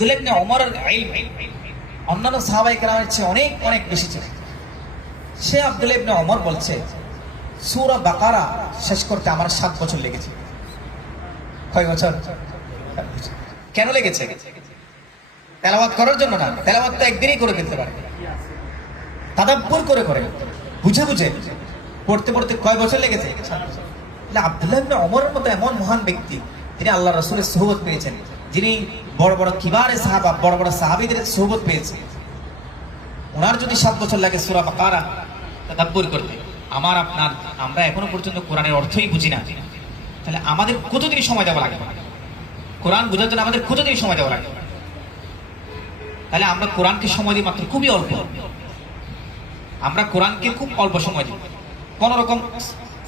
আব্দুল্লাহ ইবনে ওমরের ইলম অন্যান্য সাহাবায়ে কেরামের চেয়ে অনেক অনেক বেশি ছিল। সে আব্দুল্লাহ ইবনে ওমর বলছে, সূরা বাকারা শেষ করতে আমার 7 বছর লেগেছে। কয় বছর? কেন লেগেছে? তেলাওয়াত করার জন্য না, তেলাওয়াত তো একদিনই করে ফেলতে পারে, তাদাব্বুর করে করে বুঝে বুঝে পড়তে পড়তে কয় বছর লেগেছে? আব্দুল্লাহ ইবনে ওমরের মতো এমন মহান ব্যক্তি, যিনি আল্লাহ রাসূলের সুহবত পেয়েছেন, যিনি বড় বড় কিবারে সাহাবা, বড় বড় সাহাবীদের সুহবত পেয়েছে, ওনার যদি 7 বছর লাগে সূরা বাকারা তাদাব্বুর করতে, আমরা এখনো পর্যন্ত কোরআনের অর্থই বুঝি না, তাহলে আমাদের কতদিন সময় দেওয়া লাগবে? কোরআন বোঝার জন্য আমাদের কতদিন সময় দেওয়া লাগবে? তাহলে আমরা কোরআনকে সময় দিই মাত্র খুবই অল্প। আমরা কোরআনকে খুব অল্প সময় দিই। কোন রকম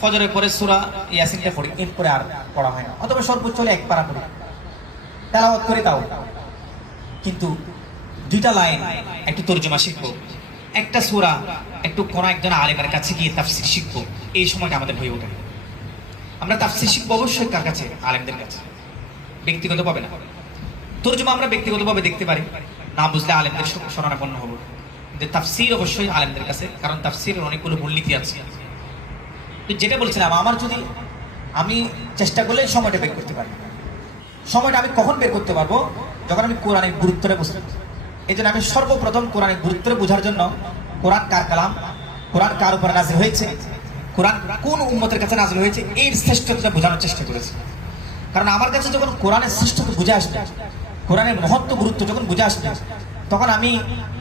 ফজরের পরে সূরা ইয়াসিনটা পড়ি, এরপরে আর পড়া হয় না, অথবা সর্বোচ্চ হলে 1 পারা পড়ি, তেলাওয়াত করে তাও। কিন্তু 2টা লাইন একটু তরজমা শিখবো, একটা সূরা একটু কোন একজন আলেমের কাছে গিয়ে তাফসীর শিখবো, এই সময়টা আমাদের হয়ে ওঠে। আমরা তাফসীর শিখবো অবশ্যই কার কাছে? আলেমদের কাছে, ব্যক্তিগতভাবে না। তরজমা আমরা ব্যক্তিগতভাবে দেখতে পারি, না বুঝলে আলেমদের শরণাপন্ন হবো। কিন্তু তাফসীর অবশ্যই আলেমদের কাছে, কারণ তাফসীরের অনেকগুলো মূলনীতি আছে। যেটা বলছিলাম, আমি চেষ্টা করলে সময়টা বের করতে পারি। সময়টা আমি কখন বের করতে পারবো? যখন আমি কোরআনের গুরুত্বটা বুঝতে পারবো। এই জন্য আমি সর্বপ্রথম কোরআনের গুরুত্বটা বোঝার জন্য কোরআন কার কালাম, কোরআন কার উপরে নাযিল হয়েছে, কোরআন কোন উম্মতের কাছে নাযিল হয়েছে, এর শ্রেষ্ঠতা বোঝানোর চেষ্টা করেছি। কারণ আমার কাছে যখন কোরআনের শ্রেষ্ঠতা বুঝে আসবে, কোরআনের মহত্ব গুরুত্ব যখন বুঝে আসবে, তখন আমি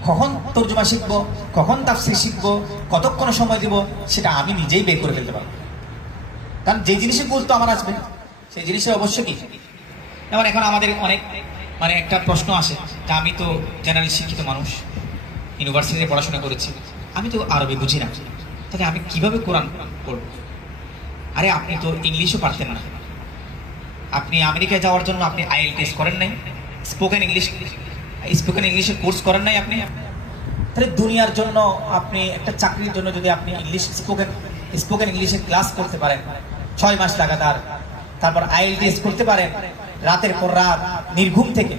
কখন তরজমা শিখবো, কখন তাফসীর শিখবো, কতক্ষণ সময় দিব, সেটা আমি নিজেই বের করে ফেলতে পারবো। কারণ যে জিনিসের গুরুত্ব আমার আসবে, সেই জিনিসের অবশ্য কি। যেমন এখন আমাদের অনেক একটা প্রশ্ন আসে যে আমি তো জেনারেল শিক্ষিত মানুষ, ইউনিভার্সিটিতে পড়াশোনা করেছি, আমি তো আরবি বুঝি না, তাহলে আমি কিভাবে কোরআন পড়ব? আরে আপনি তো ইংলিশও পারতেন না, আপনি আমেরিকায় যাওয়ার জন্য আপনি IELTS করেন নাই, স্পোকেন ইংলিশের কোর্স করেন নাই আপনি, তাহলে দুনিয়ার জন্য আপনি একটা চাকরির জন্য যদি আপনি স্পোকেন ইংলিশের ক্লাস করতে পারেন 6 মাস লাগাতার, তারপর IELTS করতে পারেন রাতের পর রাত নির্ঘুম থেকে,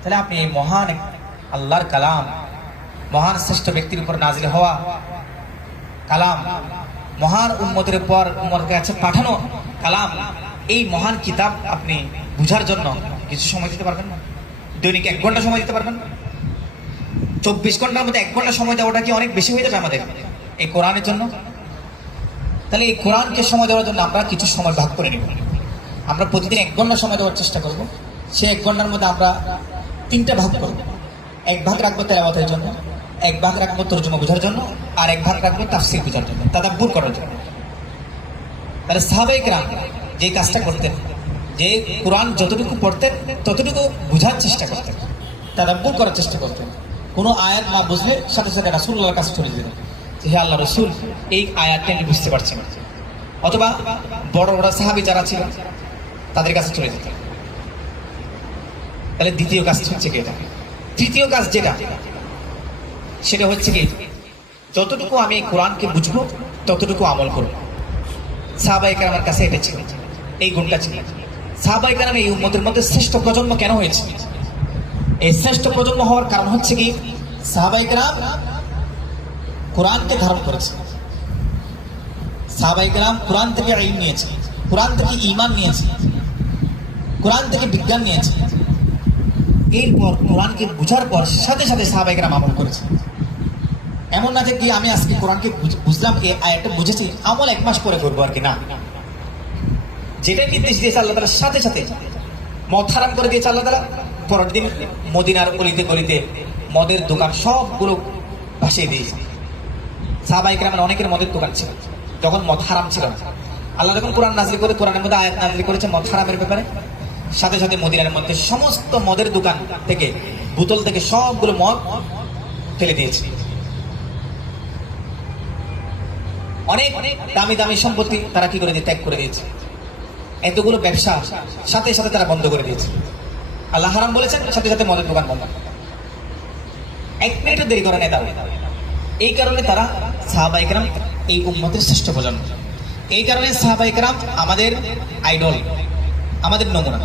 তাহলে আপনি এই মহান আল্লাহর কালাম, মহান শ্রেষ্ঠ ব্যক্তির উপর নাজিল হওয়া কালাম, মহান উম্মতের উপর উম্মতের কাছে পাঠানো কালাম, এই মহান কিতাব আপনি বুঝার জন্য কিছু সময় দিতে পারবেন না? দৈনিক 1 ঘন্টা সময় দিতে পারবেন না? 24 ঘন্টার মধ্যে 1 ঘন্টা সময় দেওয়াটা কি অনেক বেশি হয়ে যাবে আমাদের এই কোরআনের জন্য? তাহলে এই কোরআনকে সময় দেওয়ার জন্য আমরা কিছু সময় ভাগ করে নিব। আমরা প্রতিদিন 1 ঘন্টা সময় দেওয়ার চেষ্টা করব। সেই 1 ঘন্টার মধ্যে আমরা 3টা ভাগ করব। 1 ভাগ রাখবো তেলাওয়াতের জন্য, 1 ভাগ রাখবো তরজমা বোঝার জন্য, আর 1 ভাগ রাখবো তাফসীর বোঝার জন্য, তাদাব্বুর করার জন্য। তাহলে সাহাবায়ে কেরাম যে কাজটা করতেন, যে কোরআন যতটুকু পড়তেন ততটুকু বোঝার চেষ্টা করতেন, তাদাব্বুর করার চেষ্টা করতেন। কোনো আয়াত না বুঝলে সাথে সাথে রাসূলুল্লাহর কাছে চলে যেতেন যে হে আল্লাহ রাসূল, এই আয়াতটা আমি বুঝতে পারছি না, অথবা বড় বড় সাহাবী যারা ছিলেন তাদের কাছে চলে যেতেন। তাহলে দ্বিতীয় কাজ হচ্ছে কি? এটা তৃতীয় কাজ যেটা, সেটা হচ্ছে কি, যতটুকু আমি কোরআনকে বুঝবো ততটুকু আমল করব। সাহাবায়ে কেরামের কাছে এটা ছিল, এই গুণটা ছিল। সাহাবায়ে কেরাম এই উম্মতের মধ্যে শ্রেষ্ঠ প্রজন্ম কেন হয়েছে? এই শ্রেষ্ঠ প্রজন্ম হওয়ার কারণ হচ্ছে কি, সাহাবায়ে কেরাম কোরআনকে ধারণ করেছে, সাহাবায়ে কেরাম কোরআন থেকে ইলম নিয়েছে, কোরআন থেকে ঈমান নিয়েছে, কোরআন থেকে বিজ্ঞান নিয়েছে। এরপর কোরআনকে বুঝার পর সাথে সাথে সাহাবায়ে কেরাম আমল করেছে। এমন না যে কি আমি আজকে কোরআনকে বুঝলাম, এই আয়াতটা বুঝেছি, আমল 1 মাস পরে করবো আর কি, না। যেটাই নির্দেশ দিয়েছে আল্লাহ তাআলা, সাথে সাথে মদ হারাম করে দিয়েছে আল্লাহ তাআলা, পরের দিন মদিনার গলিতে গলিতে মদের দোকান সবগুলো ভাসিয়ে দিয়েছে। সাহাবায়ে কেরামের অনেকের মদের দোকান ছিল যখন মদ হারাম ছিল না। আল্লাহ যখন কোরআন নাযিল করে, কোরআনের মধ্যে আয়াত নাযিল করেছে মদ হারামের ব্যাপারে, সাথে সাথে মদিনার মধ্যে সমস্ত মদের দোকান থেকে, বোতল থেকে সবগুলো মদ ফেলে দিয়েছে। অনেক দামি দামি সম্পত্তি তারা কি করে দিয়ে ত্যাগ করে দিয়েছে। এতগুলো ব্যবসা সাথে সাথে তারা বন্ধ করে দিয়েছে। আল্লাহ হারাম বলেছেন, সাথে সাথে মদের দোকান বন্ধ। 1 মিনিটও দেরি করে নেই তারা। এই কারণে তারা সাহাবায়ে কেরাম এই উম্মতের শ্রেষ্ঠ প্রজন্ম। এই কারণে সাহাবায়ে কেরাম আমাদের আইডল, আমাদের নমুনা।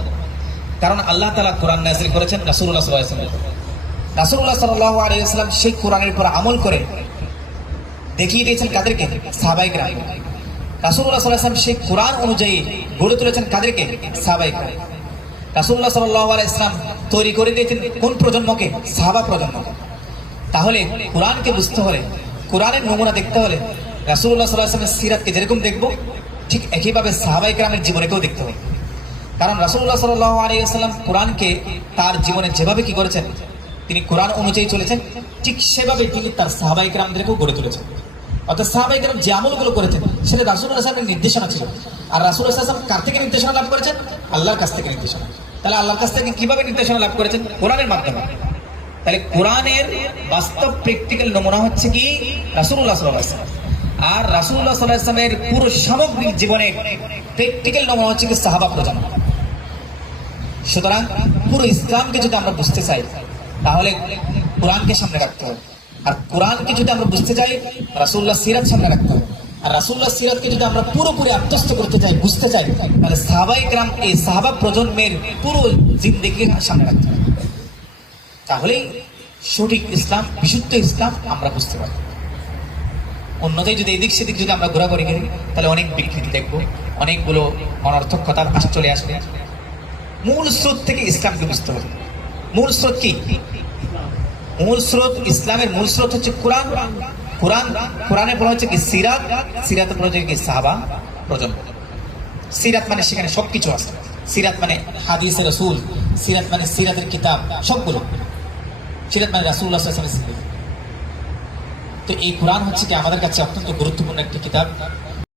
কারণ আল্লাহ তাআলা কোরআন নাযিল করেছেন রাসূলুল্লাহ সাল্লাল্লাহু আলাইহি ওয়াসাল্লাম। রাসূলুল্লাহ সাল্লাল্লাহু আলাইহি ওয়াসাল্লাম সেই কোরআনের উপর আমল করে দেখিয়ে দিয়েছেন কাদেরকে? সাহাবায়ে কেরাম। রাসূলুল্লাহ সাল্লাল্লাহু আলাইহি ওয়াসাল্লাম সেই কোরআন অনুযায়ী গড়ে তুলেছেন কাদেরকে? সাহাবায়ে কেরাম। রাসূলুল্লাহ সাল্লাল্লাহু আলাইহি ওয়াসাল্লাম তৈরি করে দিয়েছেন কোন প্রজন্মকে? সাহাবা প্রজন্মকে। তাহলে কোরআনকে বুঝতে হলে, কোরআনের নমুনা দেখতে হলে রাসূলুল্লাহ সাল্লাল্লাহু আলাইহি ওয়াসাল্লামের সিরাতকে যেরকম দেখবো, ঠিক একইভাবে সাহাবায়ে কেরামের জীবনেকেও দেখতে হবে। কারণ রাসূলুল্লাহ সাল্লাল্লাহু আলাইহি ওয়াসাল্লাম কোরআনকে তার জীবনে যেভাবে কি করেছেন, তিনি কোরআন অনুযায়ী চলেছেন, ঠিক সেভাবে তিনি তার সাহাবায়ে কেরামদেরকেও গড়ে তুলেছেন। অর্থাৎ সাহাবায়ে কেরাম যে আমলগুলো করেছেন সেটা রাসূলুল্লাহ সাল্লাল্লাহু আলাইহি ওয়াসাল্লামের নির্দেশনা ছিল। আর রাসূলুল্লাহ সাল্লাল্লাহু আলাইহি ওয়াসাল্লাম কার থেকে নির্দেশনা লাভ করেছেন? আল্লাহর কাছ থেকে নির্দেশনা। তাহলে আল্লাহর কাছ থেকে কিভাবে নির্দেশনা লাভ করেছেন? কোরআনের মাধ্যমে। তাহলে কোরআনের বাস্তব প্র্যাকটিক্যাল নমুনা হচ্ছে কি? রাসূলুল্লাহ সাল্লাল্লাহু আলাইহি ওয়াসাল্লাম। আর রাসূলুল্লাহ সাল্লাল্লাহু আলাইহি ওয়াসাল্লামের পুরো সামগ্রিক জীবনের প্র্যাকটিক্যাল নমুনা হচ্ছে কি? সাহাবা প্রজন্ম। সুতরাং পুরো ইসলামকে যদি আমরা বুঝতে চাই তাহলে কোরআনকে সামনে রাখতে হবে। আর কোরআনকে যদি আমরা বুঝতে চাই রাসূলুল্লাহ সিরাত সামনে রাখতে হবে। আর রাসূলুল্লাহ সিরাতকে যদি আমরা পুরোপুরি আত্মস্থ করতে চাই, বুঝতে চাই, তাহলে সাহাবায়ে কেরাম, এই সাহাবা প্রজন্মের পুরো জিন্দেগিকে সামনে রাখতে হবে। তাহলেই সঠিক ইসলাম, বিশুদ্ধ ইসলাম আমরা বুঝতে পারি। অন্যথায় যদি এদিক সেদিক যদি আমরা ঘোরাঘুরি করি তাহলে অনেক বিকৃতি দেখবো, অনেকগুলো অনর্থক কথা চলে আসবে। মূল স্রোত থেকে ইসলামকে বুঝতে হবে। মূল স্রোত কি? মূল স্রোত, ইসলামের মূল স্রোত হচ্ছে কোরআন। কোরআন, কোরআনে বলা হচ্ছে কি? সিরাত। সিরাতে বলা হচ্ছে কি? সাহাবা প্রজন্ম। সিরাত মানে সেখানে সবকিছু আছে। সিরাত মানে হাদিসে রাসূল, সিরাত মানে সিরাতের কিতাব, সবগুলো। সিরাত মানে রাসূলুল্লাহ সাল্লাল্লাহু আলাইহি ওয়াসাল্লাম। তো এই কোরআন হচ্ছে কি আমাদের কাছে অত্যন্ত গুরুত্বপূর্ণ একটি কিতাব।